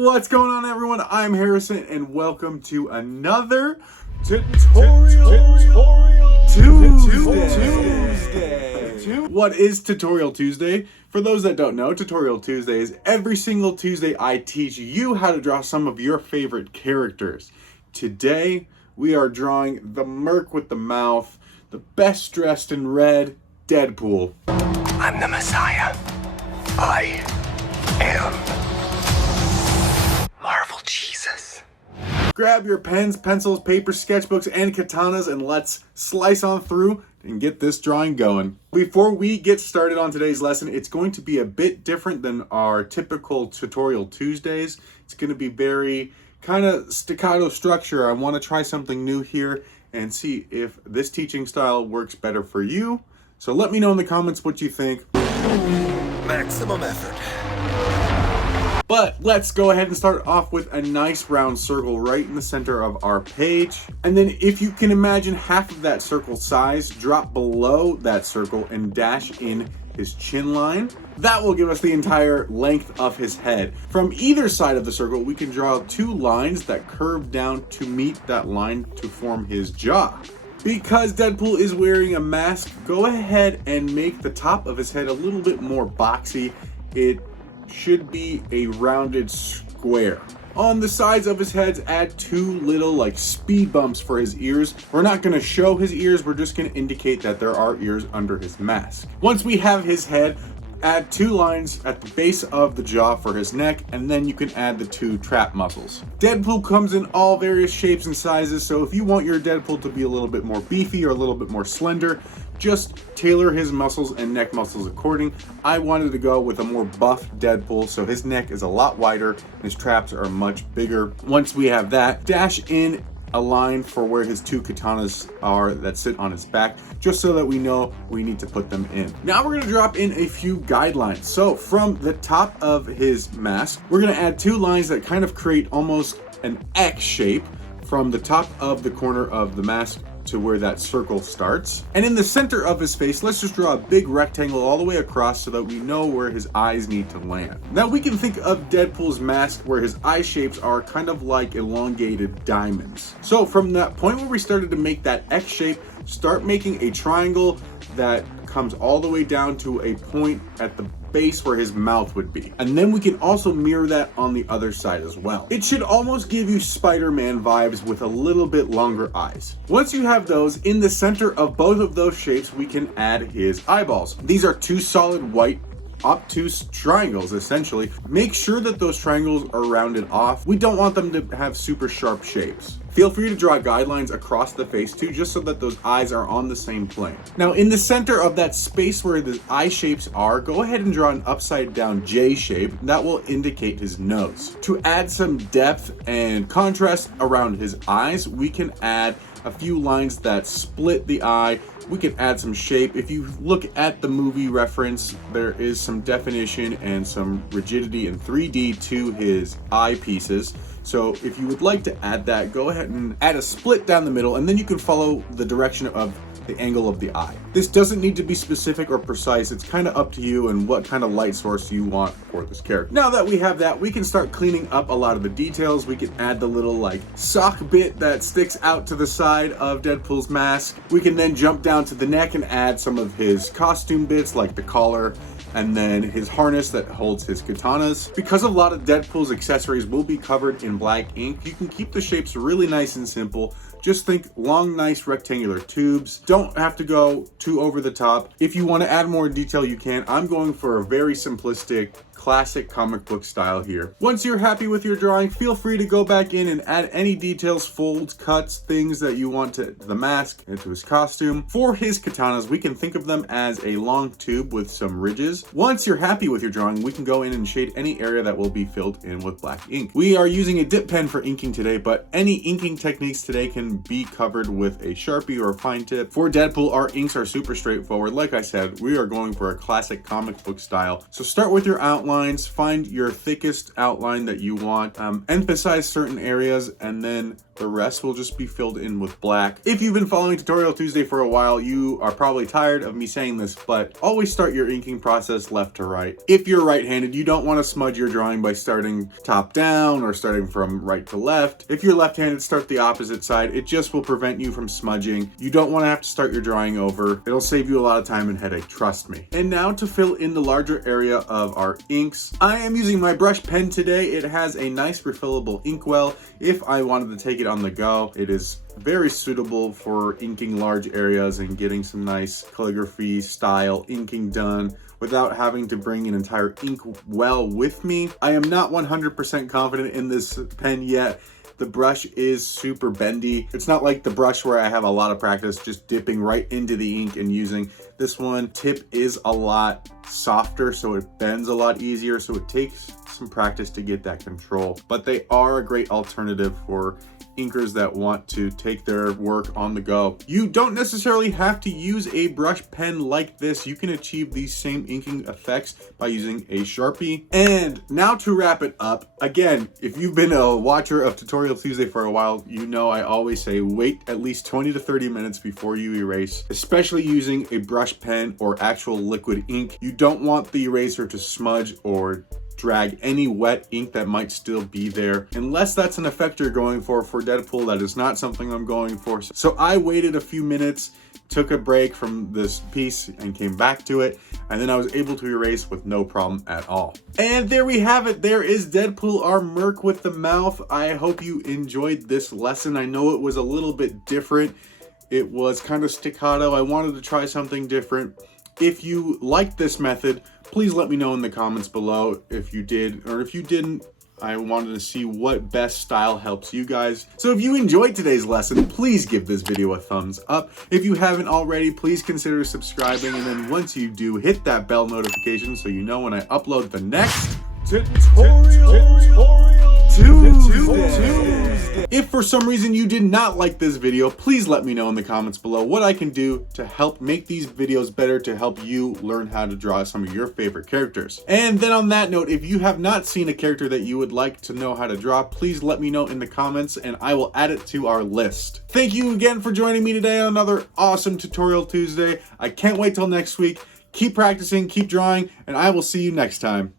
What's going on, everyone? I'm Harrison, and welcome to another Tutorial Tuesday. What is Tutorial Tuesday? For those that don't know, Tutorial Tuesday is every single Tuesday I teach you how to draw some of your favorite characters. Today, we are drawing the merc with the mouth, the best dressed in red, Deadpool. I'm the Messiah. I am Marvel Jesus. Grab your pens, pencils, paper, sketchbooks, and katanas, and let's slice on through and get this drawing going. Before we get started on today's lesson, it's going to be a bit different than our typical Tutorial Tuesdays. It's going to be very kind of staccato structure. I want to try something new here and see if this teaching style works better for you. So let me know in the comments what you think. Maximum effort. But let's go ahead and start off with a nice round circle right in the center of our page. And then if you can imagine half of that circle size, drop below that circle and dash in his chin line. That will give us the entire length of his head. From either side of the circle, we can draw two lines that curve down to meet that line to form his jaw. Because Deadpool is wearing a mask, go ahead and make the top of his head a little bit more boxy. It should be a rounded square. On the sides of his head, add two little like speed bumps for his ears. We're not going to show his ears, we're just going to indicate that there are ears under his mask. Once we have his head, add two lines at the base of the jaw for his neck, and then you can add the two trap muscles. Deadpool comes in all various shapes and sizes, so if you want your Deadpool to be a little bit more beefy or a little bit more slender, just tailor his muscles and neck muscles according. I wanted to go with a more buff Deadpool, so his neck is a lot wider and his traps are much bigger. Once we have that, dash in a line for where his two katanas are that sit on his back, just so that we know we need to put them in. Now we're going to drop in a few guidelines. So from the top of his mask, we're going to add two lines that kind of create almost an X shape from the top of the corner of the mask to where that circle starts. And in the center of his face, let's just draw a big rectangle all the way across so that we know where his eyes need to land. Now we can think of Deadpool's mask where his eye shapes are kind of like elongated diamonds. So from that point where we started to make that X shape, start making a triangle that comes all the way down to a point at the base where his mouth would be. And then we can also mirror that on the other side as well. It should almost give you Spider-Man vibes with a little bit longer eyes. Once you have those, in the center of both of those shapes, we can add his eyeballs. These are two solid white obtuse triangles, essentially. Make sure that those triangles are rounded off. We don't want them to have super sharp shapes. Feel free to draw guidelines across the face too, just so that those eyes are on the same plane. Now in the center of that space where the eye shapes are, go ahead and draw an upside down J shape. That will indicate his nose. To add some depth and contrast around his eyes, we can add a few lines that split the eye. We can add some shape. If you look at the movie reference, there is some definition and some rigidity in 3D to his eye pieces. So if you would like to add that, go ahead and add a split down the middle, and then you can follow the direction of the angle of the eye. This doesn't need to be specific or precise. It's kind of up to you and what kind of light source you want for this character. Now that we have that, we can start cleaning up a lot of the details. We can add the little like sock bit that sticks out to the side of Deadpool's mask. We can then jump down to the neck and add some of his costume bits like the collar and then his harness that holds his katanas. Because a lot of Deadpool's accessories will be covered in black ink, you can keep the shapes really nice and simple. Just think long, nice rectangular tubes. Don't have to go too over the top. If you want to add more detail, you can. I'm going for a very simplistic, classic comic book style here. Once you're happy with your drawing, feel free to go back in and add any details, folds, cuts, things that you want to the mask and to his costume. For his katanas, we can think of them as a long tube with some ridges. Once you're happy with your drawing, we can go in and shade any area that will be filled in with black ink. We are using a dip pen for inking today, but any inking techniques today can be covered with a Sharpie or a fine tip. For Deadpool, our inks are super straightforward. Like I said, we are going for a classic comic book style. So start with your outline. lines, find your thickest outline that you want, emphasize certain areas, and then the rest will just be filled in with black. If you've been following Tutorial Tuesday for a while, you are probably tired of me saying this, but always start your inking process left to right. If you're right-handed, you don't want to smudge your drawing by starting top down or starting from right to left. If you're left-handed, start the opposite side. It just will prevent you from smudging. You don't want to have to start your drawing over. It'll save you a lot of time and headache, trust me. And now to fill in the larger area of our inks, I am using my brush pen today. It has a nice refillable inkwell if I wanted to take it on the go. It is very suitable for inking large areas and getting some nice calligraphy style inking done without having to bring an entire ink well with me. I am not 100% confident in this pen yet. The brush is super bendy. It's not like the brush where I have a lot of practice just dipping right into the ink and using. This one, tip is a lot softer, so it bends a lot easier, so it takes some practice to get that control. But they are a great alternative for inkers that want to take their work on the go. You don't necessarily have to use a brush pen like this. You can achieve these same inking effects by using a Sharpie. And now to wrap it up, again, if you've been a watcher of Tutorial Tuesday for a while, you know I always say wait at least 20 to 30 minutes before you erase, especially using a brush pen or actual liquid ink. You don't want the eraser to smudge or drag any wet ink that might still be there. Unless that's an effect you're going for Deadpool, that is not something I'm going for. So I waited a few minutes, took a break from this piece and came back to it, and then I was able to erase with no problem at all. And there we have it. There is Deadpool, our merc with the mouth. I hope you enjoyed this lesson. I know it was a little bit different. It was kind of staccato. I wanted to try something different. If you liked this method, please let me know in the comments below if you did, or if you didn't. I wanted to see what best style helps you guys. So if you enjoyed today's lesson, please give this video a thumbs up. If you haven't already, please consider subscribing, and then once you do, hit that bell notification so you know when I upload the next Tutorial Tuesday. If for some reason you did not like this video, please let me know in the comments below what I can do to help make these videos better, to help you learn how to draw some of your favorite characters. And then on that note, if you have not seen a character that you would like to know how to draw, please let me know in the comments and I will add it to our list. Thank you again for joining me today on another awesome Tutorial Tuesday. I can't wait till next week. Keep practicing, keep drawing, and I will see you next time.